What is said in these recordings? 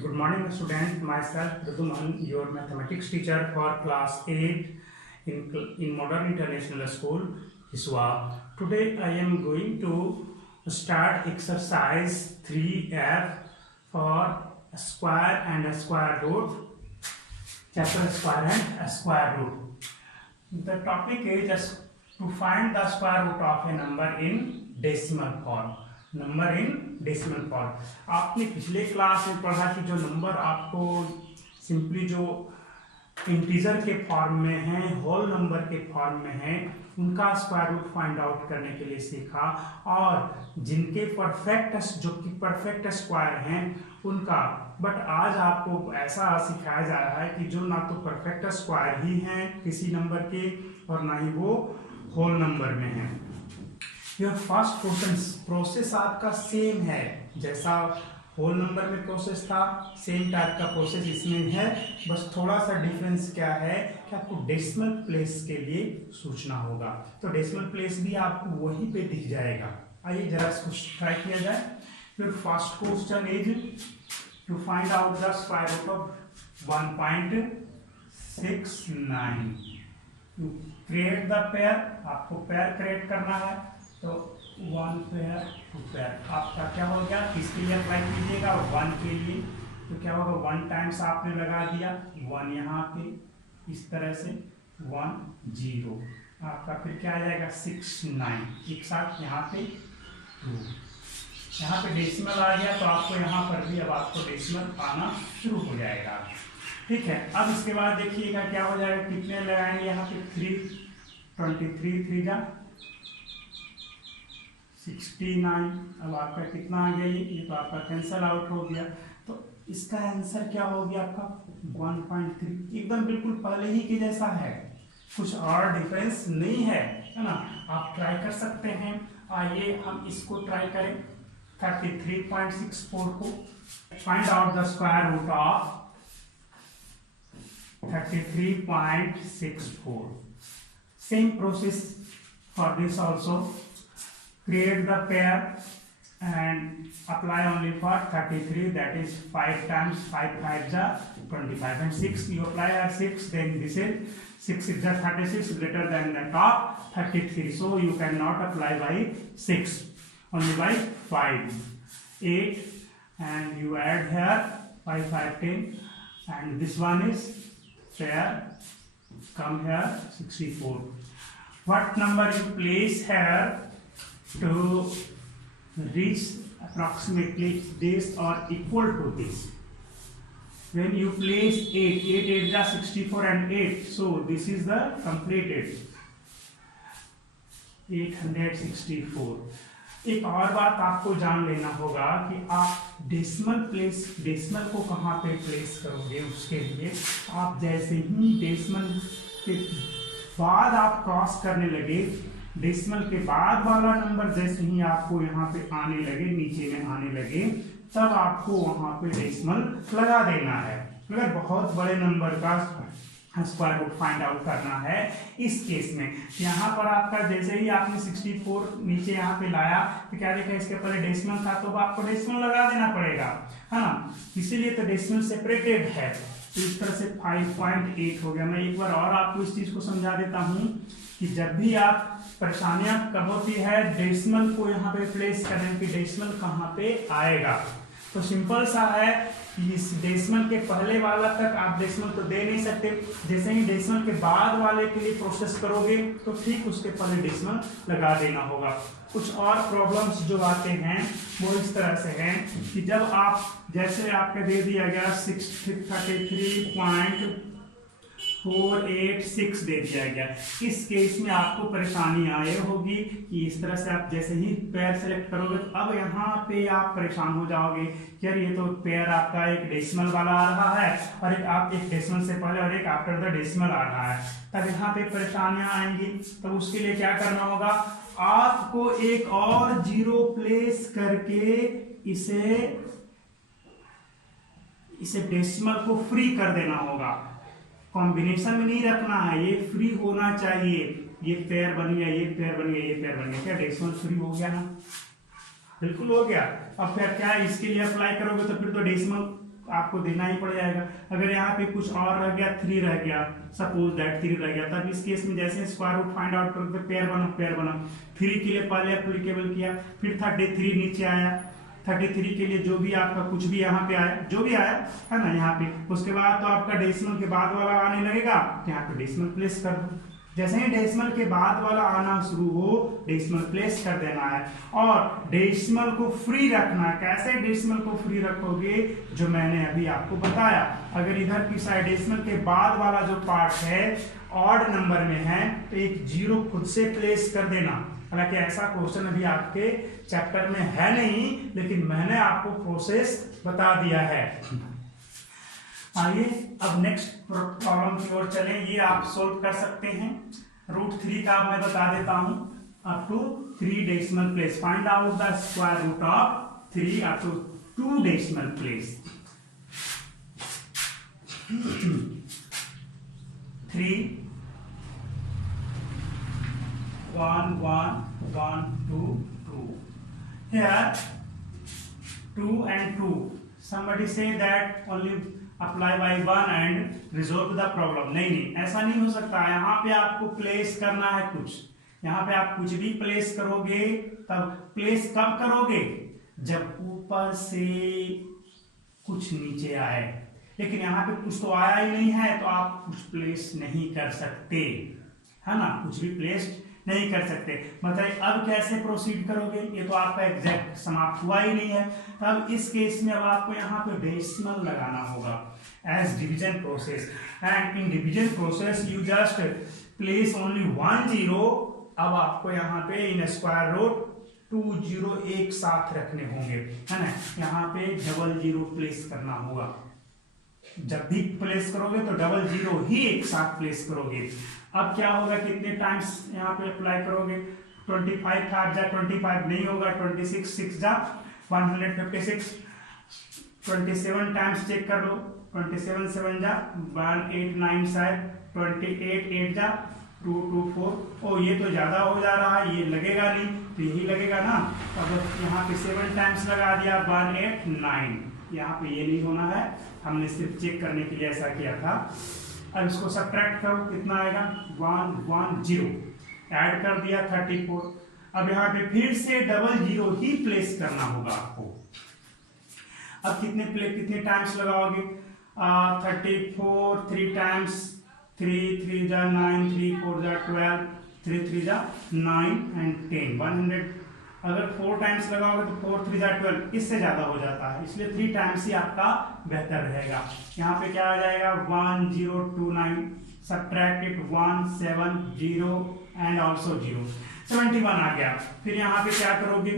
Good morning, student. Myself, Praduman, your mathematics teacher for class 8 in Modern International School, Hiswa. Today, I am going to start exercise 3F for a square and a square root. Chapter square and a square root. The topic is just to find the square root of a number in decimal form. Number in decimal form. आपने पिछले class में पढ़ा कि जो number आपको simply जो integer के form में है, होल नंबर के फॉर्म में है, उनका स्क्वायर रूट फाइंड आउट करने के लिए सीखा, और जिनके परफेक्ट स्क्वायर हैं उनका। बट आज आपको ऐसा सिखाया जा रहा है कि जो ना तो परफेक्ट स्क्वायर ही हैं किसी नंबर के और ना ही वो होल नंबर में है। योर फर्स्ट प्रोसेस आपका सेम है, जैसा होल नंबर में प्रोसेस था सेम टाइप का प्रोसेस इसमें है। बस थोड़ा सा डिफरेंस क्या है कि आपको डेसिमल प्लेस के लिए सोचना होगा, तो डेसिमल प्लेस भी आपको वहीं पे दिख जाएगा। आइए जरा इसको ट्राई किया जाए। Your first question is to find out the square root of 1.69। Create the pair, आपको पेयर क्रिएट करना है, तो 1 पेयर 2 पेयर आपका क्या हो गया, किसके लिए अप्लाई कीजिएगा, 1 के लिए। तो क्या होगा, 1 टाइम्स आपने लगा दिया 1 यहाँ पे इस तरह से 1 0 आपका, फिर क्या आ जाएगा 6 9 एक साथ यहाँ पे 2। यहाँ पे डेसिमल आ गया तो आपको यहाँ पर भी अब आपको डेसिमल आना शुरू हो जाएगा। ठीक है, अब इसके बाद देखिएगा क्या हो जाएगा, कितने लगाएंगे यहाँ पे 3 23 3 जा 69। अब आपका कितना आ गया, ये तो आपका कैंसल आउट हो गया। तो इसका आंसर क्या हो गया आपका 1.3, एकदम बिल्कुल पहले ही के जैसा है, कुछ और डिफरेंस नहीं है ना। आप ट्राई कर सकते हैं। आइए हम इसको ट्राई करें 33.64 को। Find out the square root of 33.64। Same process for this also. Create the pair and apply only for 33, that is 5 times 5 5 ja 25 and 6 you apply at 6, then this is 6 6 ja 36 greater than the top 33, so you cannot apply by 6, only by 5 8, and you add here 5 5 10, and this one is pair come here 64. What number you place here to reach approximately this or equal to this? When you place 8 8 8 is 64 and 8, so this is the completed 864। एक और बात आपको जान लेना होगा कि आप decimal को कहाँ पे प्लेस करोगे। उसके लिए आप जैसे ही डेसिमल के बाद आप क्रॉस करने लगे, डेसिमल के बाद वाला नंबर जैसे ही आपको यहाँ पे आने लगे, नीचे में आने लगे, तब आपको वहां पे डेसिमल लगा देना है। अगर बहुत बड़े नंबर का स्क्वायर रूट फाइंड आउट करना है, इस केस में यहाँ पर आपका जैसे ही आपने 64 नीचे यहाँ पे लाया तो क्या देखा, इसके पहले डेसिमल था तो आपको डेसिमल लगा देना पड़ेगा, है ना। इसीलिए तो डेसिमल सेपरेटेड है, तो इस तरह से 5.8 हो गया। मैं एक बार और आपको इस चीज को समझा देता हूँ कि जब भी आप परेशानियां कब होती है डेसिमल को यहाँ पे प्लेस करने की, डेसिमल कहाँ पे आएगा, तो सिंपल सा है कि इस डेसिमल के पहले वाला तक आप डेसिमल तो दे नहीं सकते। जैसे ही डेसिमल के बाद वाले के लिए प्रोसेस करोगे तो ठीक उसके पहले डेसिमल लगा देना होगा। कुछ और प्रॉब्लम्स जो आते हैं वो इस तरह से हैं कि जब आप जैसे आपका दे दिया गया 33.486 दे दिया गया, इस केस में आपको परेशानी आए होगी कि इस तरह से आप जैसे ही पेयर सेलेक्ट करोगे तो अब यहाँ पे आप परेशान हो जाओगे, यार ये तो पेयर आपका एक डेसिमल वाला आ रहा है और एक डेसिमल से पहले और एक आफ्टर द डेसिमल आ रहा है, तब यहाँ पे परेशानियां आएंगी। तो उसके लिए क्या करना होगा, आपको एक और जीरो प्लेस करके इसे डेसिमल को फ्री कर देना होगा। कॉम्बिनेशन में नहीं रखना है, ये फ्री होना चाहिए। ये पेयर बन गया, ये पेयर बन गया, ये पेयर बन गया, क्या डेसिमल फ्री हो गया ना, बिल्कुल हो गया। अब फिर क्या इसके लिए अप्लाई करोगे तो फिर तो डेसिमल आपको देना ही पड़ जाएगा। अगर यहाँ पे कुछ और रह गया, 3 रह गया, सपोज दैट 3 रह गया, तब इस केस में जैसे स्क्वायर रूट फाइंड आउट करोगे, पेयर बना 3 के लिए पहले एप्लीकेबल किया, फिर 33 नीचे आया, 33 के लिए जो भी आपका कुछ भी यहाँ पे आया, जो भी आया है ना यहाँ पे, उसके बाद तो आपका डेसिमल के बाद वाला आने लगेगा, तो यहाँ पे डेसिमल प्लेस कर दो। जैसे ही डेसिमल के बाद वाला आना शुरू हो, डेसिमल प्लेस कर देना है और डेसिमल को फ्री रखना। कैसे डेसिमल को फ्री रखोगे, जो मैंने अभी आपको बताया। अगर इधर की साइड डेसिमल के बाद वाला जो पार्ट है ऑड नंबर में है, तो एक 0 खुद से प्लेस कर देना। हालांकि ऐसा क्वेश्चन अभी आपके चैप्टर में है नहीं, लेकिन मैंने आपको प्रोसेस बता दिया है। आइए अब नेक्स्ट प्रॉब्लम की ओर चलें। ये आप सोल्व कर सकते हैं। √3 का मैं बता देता हूं, up to 3 decimal place. Find out the square root of 3 up to 2 decimal place. 3 1 1 1 2 2. Here 2 and 2. Somebody say that only apply by 1 and resolve the problem. नहीं, ऐसा नहीं हो सकता। यहाँ पे आपको प्लेस करना है कुछ। यहाँ पे आप कुछ भी प्लेस करोगे, तब प्लेस कब करोगे, जब ऊपर से कुछ नीचे आए। लेकिन यहाँ पे कुछ तो आया ही नहीं है, तो आप कुछ प्लेस नहीं कर सकते, है ना, कुछ भी प्लेस नहीं कर सकते। मतलब अब कैसे प्रोसीड करोगे, ये तो आपका एग्जैक्ट समाप्त हुआ ही नहीं है। तब इस केस में अब आपको यहाँ पे डेसिमल लगाना होगा as division process, and in division process you just place only 1 0। अब आपको यहाँ पे इन स्क्वायर रूट 2 0 एक साथ रखने होंगे, है ना। यहाँ पे डबल 0 प्लेस करना होगा। जब भी प्लेस करोगे तो डबल 0 ही एक साथ प्लेस करोगे। अब क्या होगा, कितने टाइम्स यहाँ पे अप्लाई करोगे, 25 5 जा 25 नहीं होगा, 26 6 जा 156, 27 टाइम्स चेक कर लो, 27 7 जा 189 शायद, 28 8 जा 224। ओ ये तो ज्यादा हो जा रहा है, ये लगेगा नहीं, तो यही लगेगा ना। अब यहाँ पे 7 टाइम्स लगा दिया, 189। यहाँ पे ये नहीं होना है, हमने सिर्फ चेक करने के लिए ऐसा किया था। अब इसको सब्ट्रैक्ट करो, कितना आएगा, 110। ऐड कर दिया 34। अब यहाँ पे फिर से डबल 0 ही प्लेस करना होगा आपको। अब कितने टाइम्स लगाओगे, 34 3 टाइम्स, 3 3 जा 9, 3 4 जा 12, 3 3 जा 9 and 10, 100। अगर 4 टाइम्स लगाओगे तो 4 3 जा 12, इससे ज्यादा हो जाता है, इसलिए 3 टाइम्स ही आपका बेहतर रहेगा। यहाँ पे क्या आ जाएगा, 1029, सब्ट्रैक्ट इट 1 7 0 एंड ऑल्सो 0, 71 आ गया। फिर यहाँ पे क्या करोगे,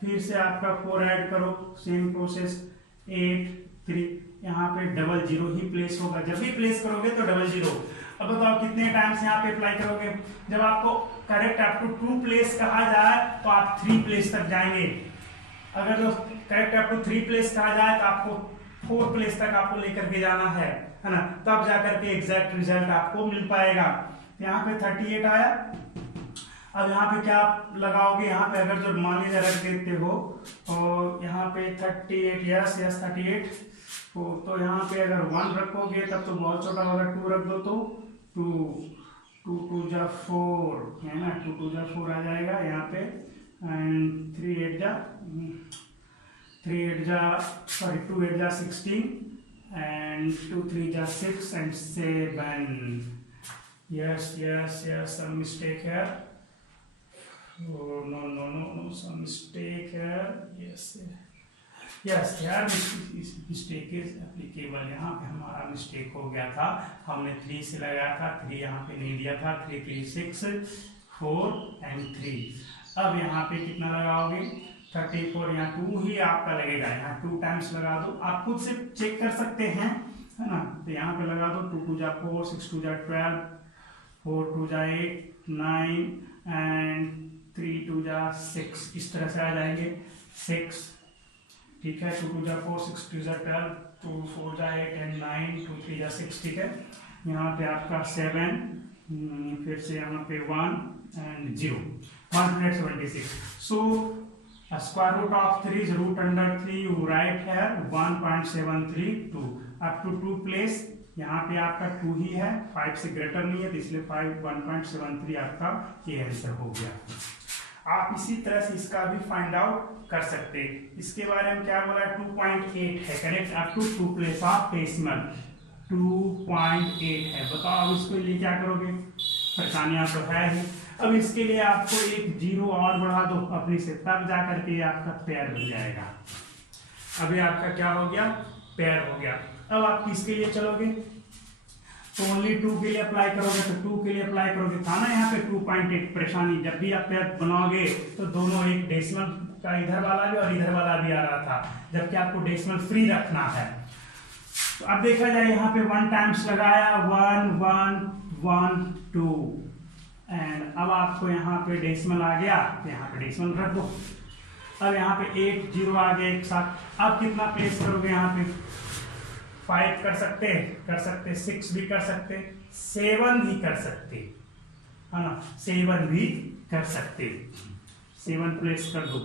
फिर से आपका 4 ऐड करो, सेम प्रोसेस, 8 3, यहाँ पे डबल 0 ही प्लेस होगा। जब भी प्लेस करोगे तो डबल 0। अब बताओ कितने टाइम्स यहाँ पे अप्लाई करोगे। जब आपको करेक्ट अप टू 2 प्लेस कहा जाए तो आप 3 प्लेस तक जाएंगे। अगर जो करेक्ट अप टू 3 प्लेस कहा जाए तो आपको 4 प्लेस तक आपको लेकर के जाना है ना, तब जाकर के एग्जैक्ट रिजल्ट आपको मिल पाएगा। यहाँ पे 38 आया। अब यहाँ पे क्या लगाओगे, यहाँ पे अगर जो मान लीजिए रख देते हो और यहाँ पे 38, यस 38, तो यहाँ पे अगर 1 रखोगे तब तो बहुत छोटा होगा, 2 रख दो तो 2 2 जा 4 है ना, 2 जा 4 आ जाएगा यहाँ पे, एंड 2 8 जा 16 एंड 2 3 जा 6 and 7। yes some mistake here, oh no some mistake here, yes यार मिस्टेक इज एप्लीकेबल। यहाँ पे हमारा मिस्टेक हो गया था, हमने 3 से लगाया था, 3 यहाँ पे नहीं दिया था, 3 3 6 4 एंड 3। अब यहाँ पे कितना लगाओगे, 34, यहाँ 2 ही आपका लगेगा, यहाँ 2 टाइम्स लगा दो। आप खुद से चेक कर सकते हैं, है ना। तो यहाँ पे लगा दो, 2 2 जा 4, 6 2 जा 12, 4 2 जा 8 9 एंड 3 2 जा 6, इस तरह से आ जाएंगे 6, ठीक है। 2 2 जा 4, 6 2 जा 12, 2 4 जा 8 एंड 9, 2 3 जा 6, ठीक है। यहाँ पे आपका 7, फिर से यहाँ पे 1 and 0, 176। So Square root of 3 is root under 3. You write here 1.732 up to 2 place. यहाँ पे आपका 2 ही है, 5 से ग्रेटर नहीं है, तो इसलिए 1.73 आपका ये आंसर हो गया। आप इसी तरह से इसका भी फाइंड आउट कर सकते हैं। इसके बारे में क्या बोला, 2.8 है correct, up to 2 place of decimal 2.8 है। बताओ अब इसके लिए क्या करोगे, परेशानियां तो है ही। अब इसके लिए आपको एक जीरो और बढ़ा दो अपनी से, तब जा करके आपका पेयर बन जाएगा। अभी आपका क्या हो गया, पेयर हो गया। अब आप किसके लिए चलोगे, तो ओनली 2 के लिए अप्लाई करोगे, तो 2 के लिए अप्लाई करोगे था ना यहाँ पे 2.8। परेशानी जब भी आप पेयर बनाओगे तो दोनों एक डेसिमल का इधर वाला भी और इधर वाला भी आ रहा था, जबकि आपको डेसिमल फ्री रखना है। तो अब देखा जाए यहाँ पे 1 टाइम्स लगाया, 1 1 1 2 एंड अब आपको यहाँ पे डेसिमल आ गया, यहाँ पे डेसिमल रख दो। अब यहाँ पे 8 0 आ गया एक साथ। अब कितना प्लेस करोगे यहाँ पे, 5 कर सकते 6 भी कर सकते, 7 भी कर सकते है ना, 7 भी कर सकते, 7 प्लेस कर दो।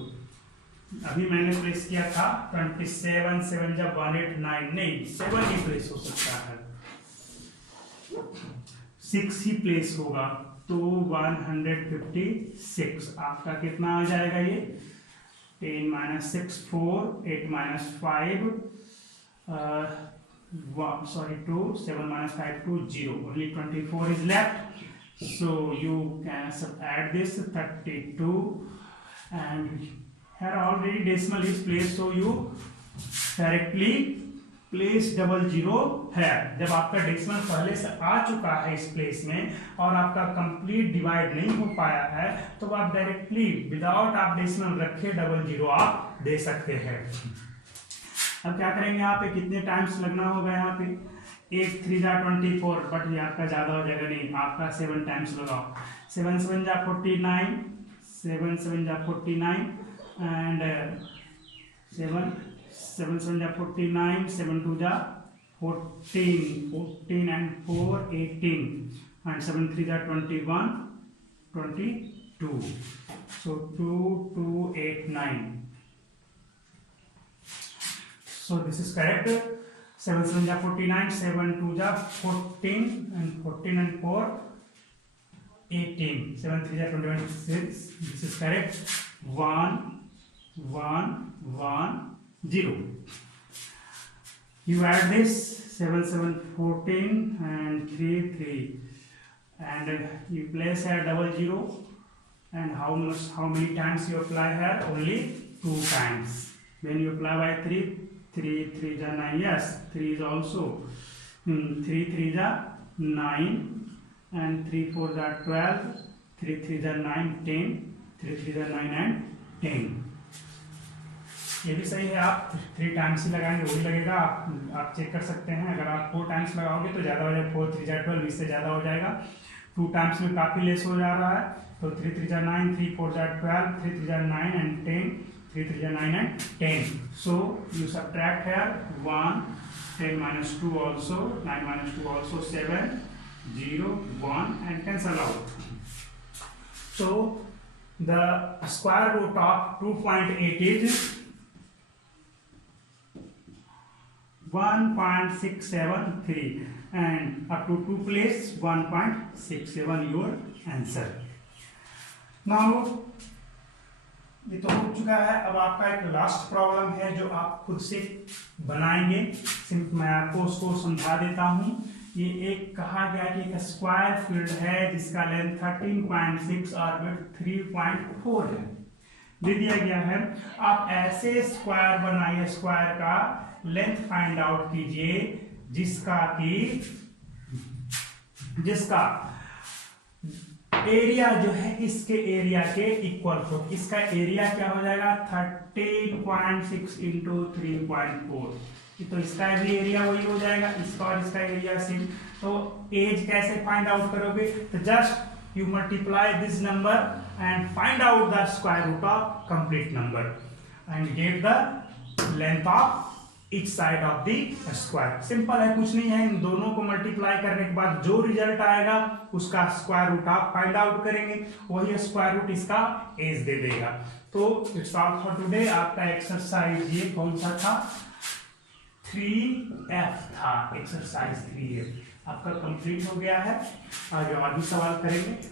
अभी मैंने प्लेस किया था 27, 7 जब 189, नहीं 7 ही प्लेस हो सकता है, 6 ही प्लेस होगा, तो 156 आपका कितना आ जाएगा, ये 10 - 6 4 8 - 5 2 7 - 5 2 0, only 24 is left, so you can add this 32 and here already decimal is placed, so you directly place 00 है। जब आपका डेसिमल पहले से आ चुका है इस प्लेस में और आपका कंप्लीट डिवाइड नहीं हो पाया है, तो आप डायरेक्टली विदाउट आप डेसिमल रखे 00 आप दे सकते हैं। अब क्या करेंगे, यहाँ पे कितने टाइम्स लगना होगा, यहाँ पे 8 3 जा 24, बट ये आपका ज्यादा हो जाएगा, नहीं आपका 7 टाइम्स लगाओ, 7 7 जा 49, 7 7 जा 49 एंड 7 7 जा 49, 7 2 जा 14, 14 and 4 18 and 7 3 जा 21 22, so 2 2 8 9, so this is correct। 7 7 जा 49, 7 2 जा 14 and 14 and 4 18, 7 3 जा 21 6, this is correct। 1 1 1 0, you add this 7 7 14 and 3 3 and you place here 00 and how many times you apply here, only 2 times। when you apply by 3 3 3 ja 9, yes 3 is also 3 3 ja 9 and 3 4 ja 12, 3 3 ja 9 10, 3 3 ja 9 and 10, ये भी सही है। आप 3 times ही लगाएंगे वही लगेगा, आप check कर सकते हैं। अगर आप 4 टाइम्स लगाओगे तो ज़्यादा हो जाएगा, 4 3 जा 12, इससे ज़्यादा हो जाएगा। 2 टाइम्स में काफ़ी लेस हो जा रहा है, तो 3 3 जा 9, 3 4 जा 12, 3 3 जा 9 and 10, 3 3 जा 9 and 10, so you subtract here 1, 10 - 2 also, 9 - 2 also, 7 0 1 and cancel out, so the square root of 2.8 is 1.673 and up to 2 place 1.67 your answer। now ये तो हो चुका है। अब आपका एक लास्ट प्रॉब्लम है जो आप खुद से बनाएंगे, मैं आपको उसको समझा देता हूँ। ये एक कहा गया कि एक स्क्वायर फील्ड है जिसका लेंथ 13.6 और विड्थ 3.4 है, दे दिया गया है। आप ऐसे स्क्वायर बनाइए, स्क्वायर का लेंथ फाइंड आउट कीजिए जिसका एरिया जो है इसके एरिया के इक्वल हो। इसका एरिया क्या हो जाएगा, 13.6 इंटू 3.4, तो इसका भी एरिया वही हो जाएगा, इसका और इसका एरिया सेम। तो एज कैसे फाइंड आउट करोगे, तो just you multiply this number and find out the square root of complete number and get the length of each side of the square। Simple है, कुछ नहीं है। इन दोनों को मल्टीप्लाई करने के बाद जो रिजल्ट आएगा उसका स्क्वायर रूट आप फाइंड आउट करेंगे, वही स्क्वायर रूट इसका एज दे देगा। तो इट्स ऑल फॉर टुडे। आपका एक्सरसाइज ये कौन सा था? 3F था, एक्सरसाइज 3F आपका कंप्लीट हो गया है। आज और भी सवाल करेंगे।